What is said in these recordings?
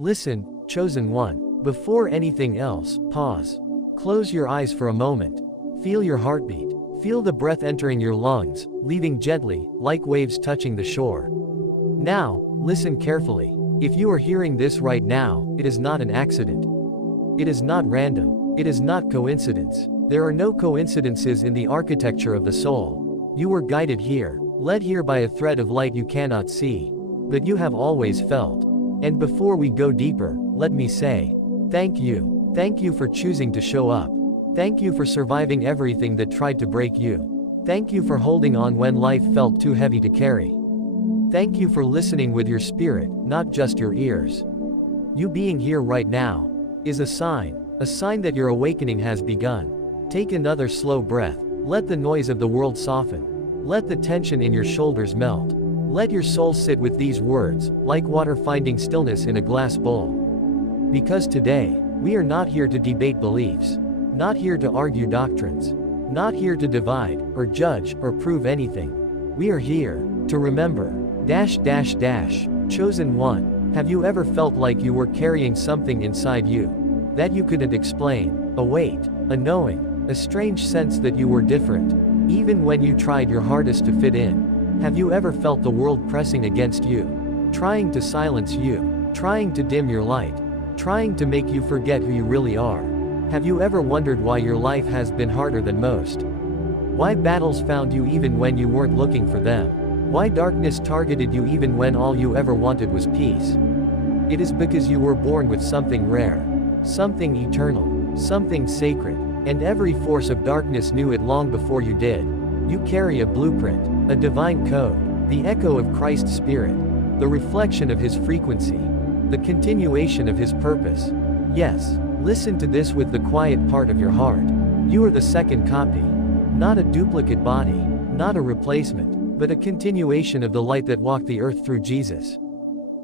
Listen, chosen one. Before anything else, pause. Close your eyes for a moment. Feel your heartbeat. Feel the breath entering your lungs, leaving gently, like waves touching the shore. Now, listen carefully. If you are hearing this right now, it is not an accident. It is not random. It is not coincidence. There are no coincidences in the architecture of the soul. You were guided here, led here by a thread of light you cannot see, but you have always felt. And before we go deeper, let me say, thank you. Thank you for choosing to show up. Thank you for surviving everything that tried to break you. Thank you for holding on when life felt too heavy to carry. Thank you for listening with your spirit, not just your ears. You being here right now is a sign that your awakening has begun. Take another slow breath. Let the noise of the world soften. Let the tension in your shoulders melt. Let your soul sit with these words, like water finding stillness in a glass bowl. Because today, we are not here to debate beliefs, not here to argue doctrines, not here to divide, or judge, or prove anything. We are here to remember. Chosen one, have you ever felt like you were carrying something inside you that you couldn't explain? A weight, a knowing, a strange sense that you were different, even when you tried your hardest to fit in. Have you ever felt the world pressing against you, trying to silence you, trying to dim your light, trying to make you forget who you really are? Have you ever wondered why your life has been harder than most? Why battles found you even when you weren't looking for them? Why darkness targeted you even when all you ever wanted was peace? It is because you were born with something rare, something eternal, something sacred, and every force of darkness knew it long before you did. You carry a blueprint, a divine code, the echo of Christ's Spirit, the reflection of His frequency, the continuation of His purpose. Yes, listen to this with the quiet part of your heart. You are the second copy. Not a duplicate body, not a replacement, but a continuation of the light that walked the earth through Jesus.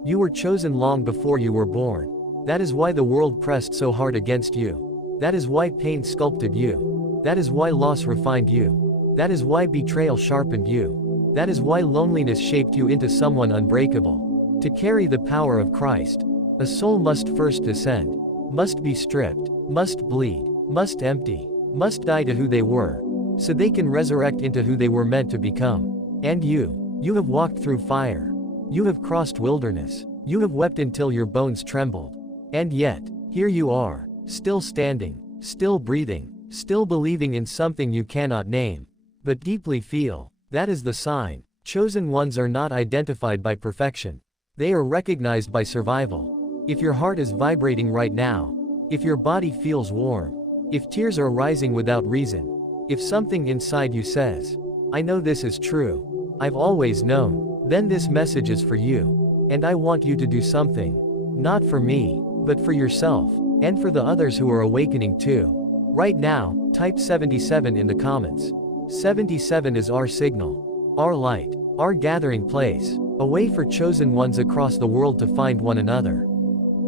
You were chosen long before you were born. That is why the world pressed so hard against you. That is why pain sculpted you. That is why loss refined you. That is why betrayal sharpened you. That is why loneliness shaped you into someone unbreakable. To carry the power of Christ, a soul must first descend, must be stripped, must bleed, must empty, must die to who they were, so they can resurrect into who they were meant to become. And you have walked through fire. You have crossed wilderness. You have wept until your bones trembled. And yet, here you are, still standing, still breathing, still believing in something you cannot name, but deeply feel. That is the sign. Chosen ones are not identified by perfection. They are recognized by survival. If your heart is vibrating right now, if your body feels warm, if tears are rising without reason, if something inside you says, I know this is true, I've always known, then this message is for you. And I want you to do something. Not for me, but for yourself, and for the others who are awakening too. Right now, type 77 in the comments. 77 is our signal, our light, our gathering place, a way for chosen ones across the world to find one another.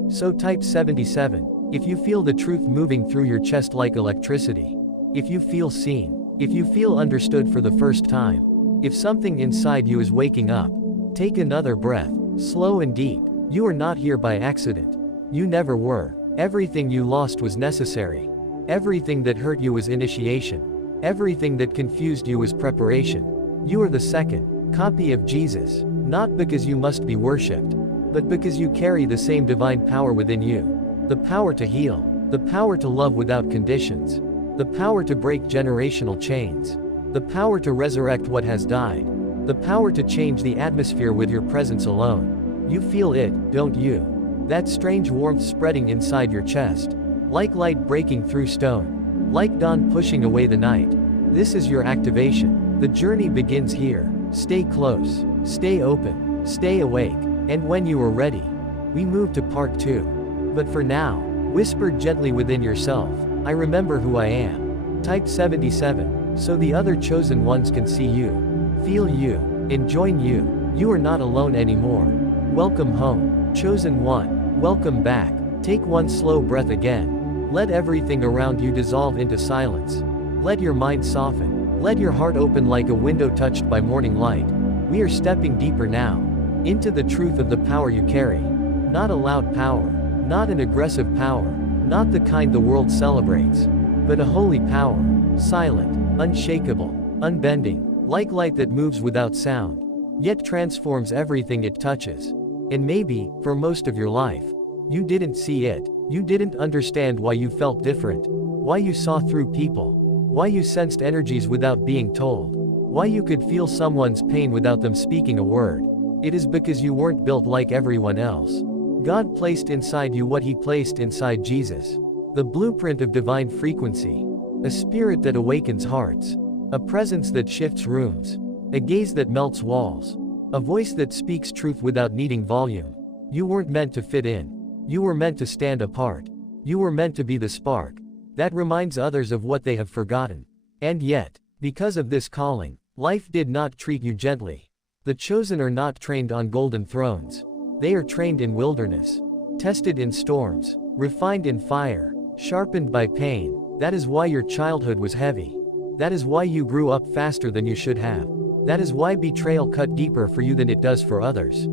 So type 77, if you feel the truth moving through your chest like electricity. If you feel seen, if you feel understood for the first time, if something inside you is waking up, take another breath, slow and deep. You are not here by accident. You never were. Everything you lost was necessary. Everything that hurt you was initiation. Everything that confused you was preparation. You are the second copy of Jesus, not because you must be worshipped, but because you carry the same divine power within you. The power to heal, the power to love without conditions, the power to break generational chains, the power to resurrect what has died, the power to change the atmosphere with your presence alone. You feel it, don't you? That strange warmth spreading inside your chest, like light breaking through stone. Like dawn pushing away the night. This is your activation. The journey begins here. Stay close, stay open, stay awake, and when you are ready, we move to part 2. But for now, whisper gently within yourself, I remember who I am. Type 77, so the other chosen ones can see you, feel you, and join you. You are not alone anymore. Welcome home, chosen one. Welcome back. Take one slow breath again. Let everything around you dissolve into silence. Let your mind soften. Let your heart open like a window touched by morning light. We are stepping deeper now, into the truth of the power you carry. Not a loud power. Not an aggressive power. Not the kind the world celebrates. But a holy power. Silent, unshakable, unbending, like light that moves without sound, yet transforms everything it touches. And maybe, for most of your life, you didn't see it. You didn't understand why you felt different. Why you saw through people. Why you sensed energies without being told. Why you could feel someone's pain without them speaking a word. It is because you weren't built like everyone else. God placed inside you what He placed inside Jesus. The blueprint of divine frequency. A spirit that awakens hearts. A presence that shifts rooms. A gaze that melts walls. A voice that speaks truth without needing volume. You weren't meant to fit in. You were meant to stand apart. You were meant to be the spark that reminds others of what they have forgotten. And yet, because of this calling, life did not treat you gently. The chosen are not trained on golden thrones. They are trained in wilderness. Tested in storms. Refined in fire. Sharpened by pain. That is why your childhood was heavy. That is why you grew up faster than you should have. That is why betrayal cut deeper for you than it does for others.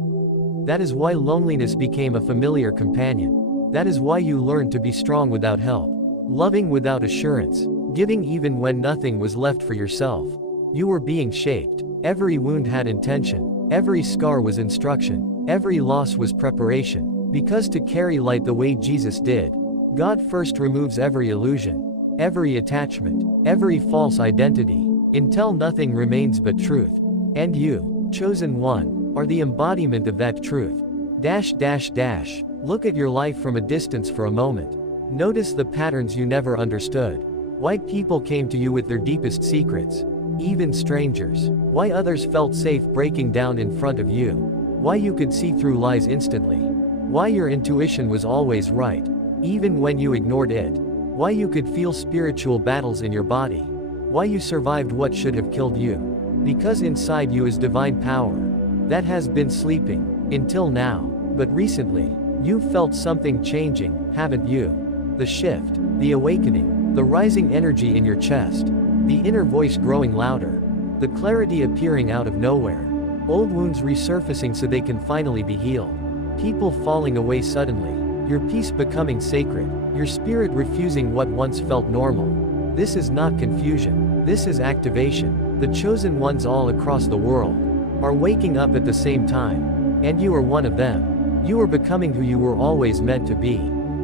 That is why loneliness became a familiar companion. That is why you learned to be strong without help. Loving without assurance. Giving even when nothing was left for yourself. You were being shaped. Every wound had intention. Every scar was instruction. Every loss was preparation. Because to carry light the way Jesus did, God first removes every illusion, every attachment, every false identity, until nothing remains but truth. And you, chosen one, are the embodiment of that truth. Look at your life from a distance for a moment. Notice the patterns you never understood. Why people came to you with their deepest secrets, even strangers. Why others felt safe breaking down in front of you. Why you could see through lies instantly. Why your intuition was always right, even when you ignored it. Why you could feel spiritual battles in your body. Why you survived what should have killed you. Because inside you is divine power that has been sleeping until now. But recently, you've felt something changing, haven't you? The shift, the awakening, the rising energy in your chest, the inner voice growing louder, the clarity appearing out of nowhere, old wounds resurfacing so they can finally be healed, people falling away suddenly, your peace becoming sacred, your spirit refusing what once felt normal. This is not confusion, this is activation. The chosen ones all across the world are waking up at the same time, and you are one of them. You are becoming who you were always meant to be.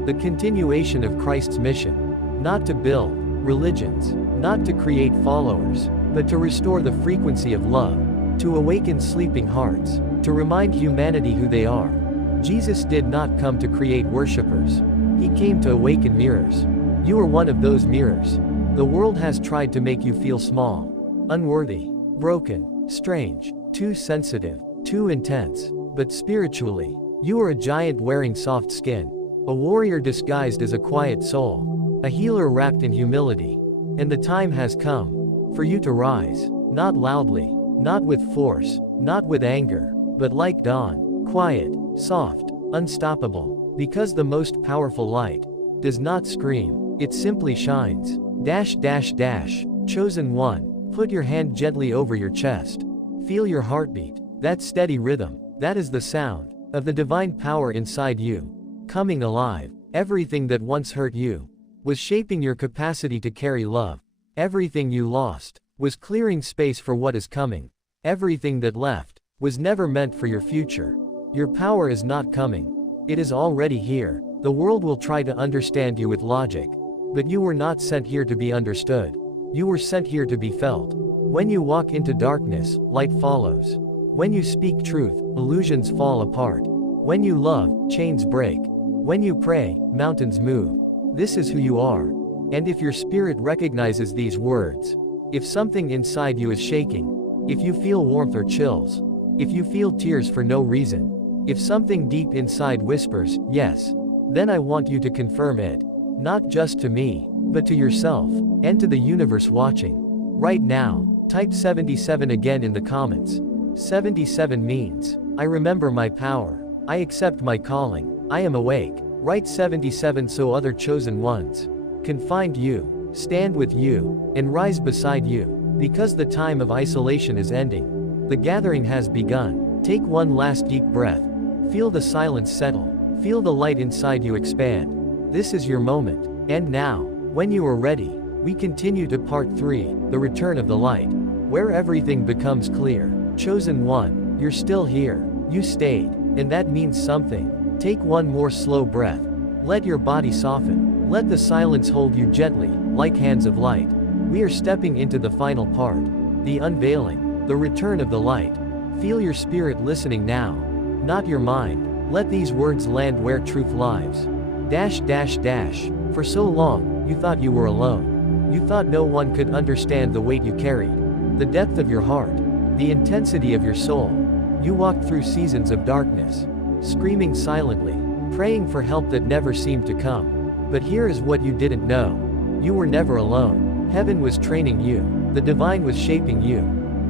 The continuation of Christ's mission. Not to build religions, not to create followers, but to restore the frequency of love, to awaken sleeping hearts, to remind humanity who they are. Jesus did not come to create worshippers. He came to awaken mirrors. You are one of those mirrors. The world has tried to make you feel small, unworthy, broken, strange, too sensitive, too intense. But spiritually, you are a giant wearing soft skin. A warrior disguised as a quiet soul. A healer wrapped in humility. And the time has come for you to rise, not loudly, not with force, not with anger, but like dawn, quiet, soft, unstoppable. Because the most powerful light does not scream, it simply shines. Chosen one, put your hand gently over your chest. Feel your heartbeat, that steady rhythm, that is the sound of the divine power inside you. Coming alive. Everything that once hurt you was shaping your capacity to carry love. Everything you lost was clearing space for what is coming. Everything that left was never meant for your future. Your power is not coming. It is already here. The world will try to understand you with logic. But you were not sent here to be understood. You were sent here to be felt. When you walk into darkness, light follows. When you speak truth, illusions fall apart. When you love, chains break. When you pray, mountains move. This is who you are. And if your spirit recognizes these words, if something inside you is shaking, if you feel warmth or chills, if you feel tears for no reason, if something deep inside whispers, yes, then I want you to confirm it. Not just to me, but to yourself, and to the universe watching. Right now, type 77 again in the comments. 77 means, I remember my power. I accept my calling. I am awake. Write 77 so other chosen ones can find you, stand with you, and rise beside you. Because the time of isolation is ending. The gathering has begun. Take one last deep breath. Feel the silence settle. Feel the light inside you expand. This is your moment. And now, when you are ready, we continue to part 3, the return of the light, where everything becomes clear. Chosen one, you're still here. You stayed, and that means something. Take one more slow breath. Let your body soften. Let the silence hold you gently, like hands of light. We are stepping into the final part, the unveiling, the return of the light. Feel your spirit listening now, not your mind. Let these words land where truth lies. For so long, you thought you were alone. You thought no one could understand the weight you carried, the depth of your heart, the intensity of your soul. You walked through seasons of darkness, screaming silently, praying for help that never seemed to come. But here is what you didn't know. You were never alone. Heaven was training you. The divine was shaping you.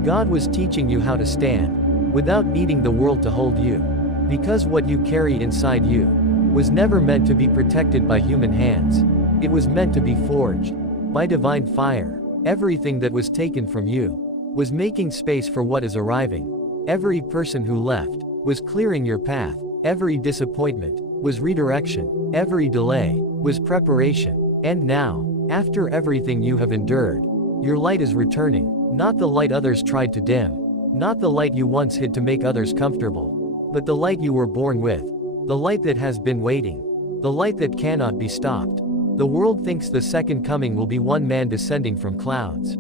God was teaching you how to stand, without needing the world to hold you. Because what you carry inside you was never meant to be protected by human hands. It was meant to be forged by divine fire. Everything that was taken from you was making space for what is arriving. Every person who left was clearing your path. Every disappointment was redirection. Every delay was preparation. And now, after everything you have endured, your light is returning. Not the light others tried to dim. Not the light you once hid to make others comfortable. But the light you were born with. The light that has been waiting. The light that cannot be stopped. The world thinks the second coming will be one man descending from clouds.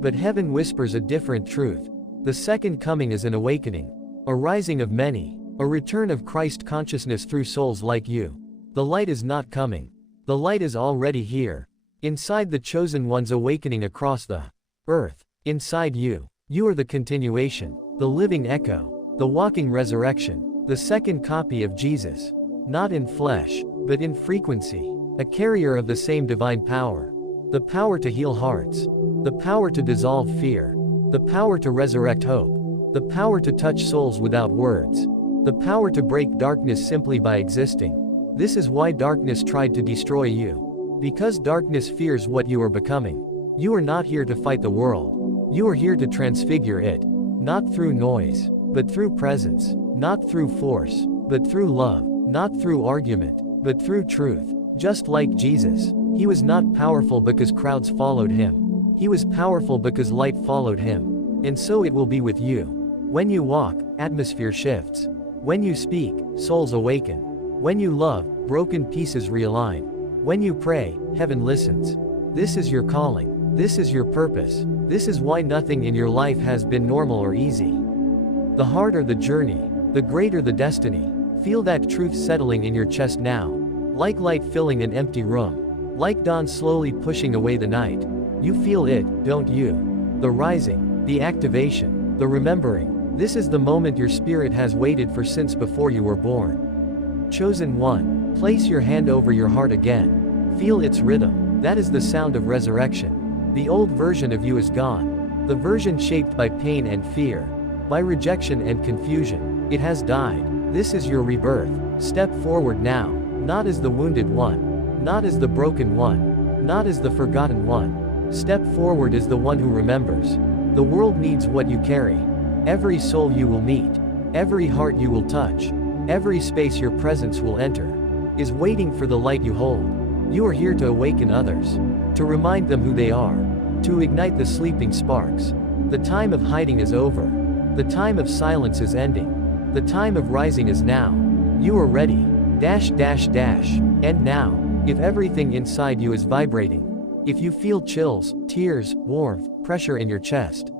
But heaven whispers a different truth. The second coming is an awakening. A rising of many. A return of Christ consciousness through souls like you. The light is not coming. The light is already here. Inside the chosen ones awakening across the earth. Inside you. You are the continuation. The living echo. The walking resurrection. The second copy of Jesus. Not in flesh, but in frequency. A carrier of the same divine power. The power to heal hearts. The power to dissolve fear. The power to resurrect hope. The power to touch souls without words. The power to break darkness simply by existing. This is why darkness tried to destroy you. Because darkness fears what you are becoming. You are not here to fight the world. You are here to transfigure it. Not through noise, but through presence. Not through force, but through love. Not through argument, but through truth. Just like Jesus, he was not powerful because crowds followed him. He was powerful because light followed him. And so it will be with you. When you walk, atmosphere shifts. When you speak, souls awaken. When you love, broken pieces realign. When you pray, heaven listens. This is your calling. This is your purpose. This is why nothing in your life has been normal or easy. The harder the journey, the greater the destiny. Feel that truth settling in your chest now. Like light filling an empty room. Like dawn slowly pushing away the night. You feel it, don't you? The rising, the activation, the remembering. This is the moment your spirit has waited for since before you were born. Chosen one, place your hand over your heart again. Feel its rhythm. That is the sound of resurrection. The old version of you is gone. The version shaped by pain and fear. By rejection and confusion. It has died. This is your rebirth. Step forward now. Not as the wounded one. Not as the broken one. Not as the forgotten one. Step forward as the one who remembers. The world needs what you carry. Every soul you will meet. Every heart you will touch. Every space your presence will enter. Is waiting for the light you hold. You are here to awaken others. To remind them who they are. To ignite the sleeping sparks. The time of hiding is over. The time of silence is ending. The time of rising is now. You are ready. And now, if everything inside you is vibrating, if you feel chills, tears, warmth, pressure in your chest,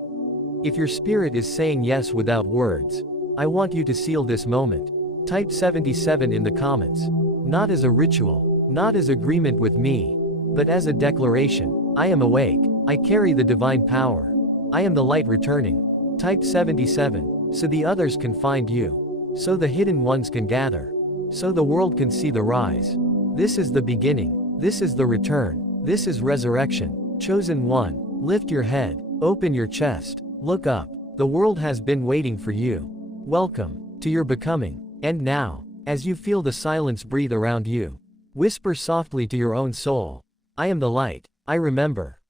if your spirit is saying yes without words, I want you to seal this moment. Type 77 in the comments. Not as a ritual, not as agreement with me, but as a declaration. I am awake. I carry the divine power. I am the light returning. Type 77, so the others can find you. So the hidden ones can gather. So the world can see the rise. This is the beginning. This is the return. This is resurrection. Chosen one, lift your head, open your chest, look up. The world has been waiting for you. Welcome to your becoming. And now, as you feel the silence breathe around you, whisper softly to your own soul. I am the light. I remember.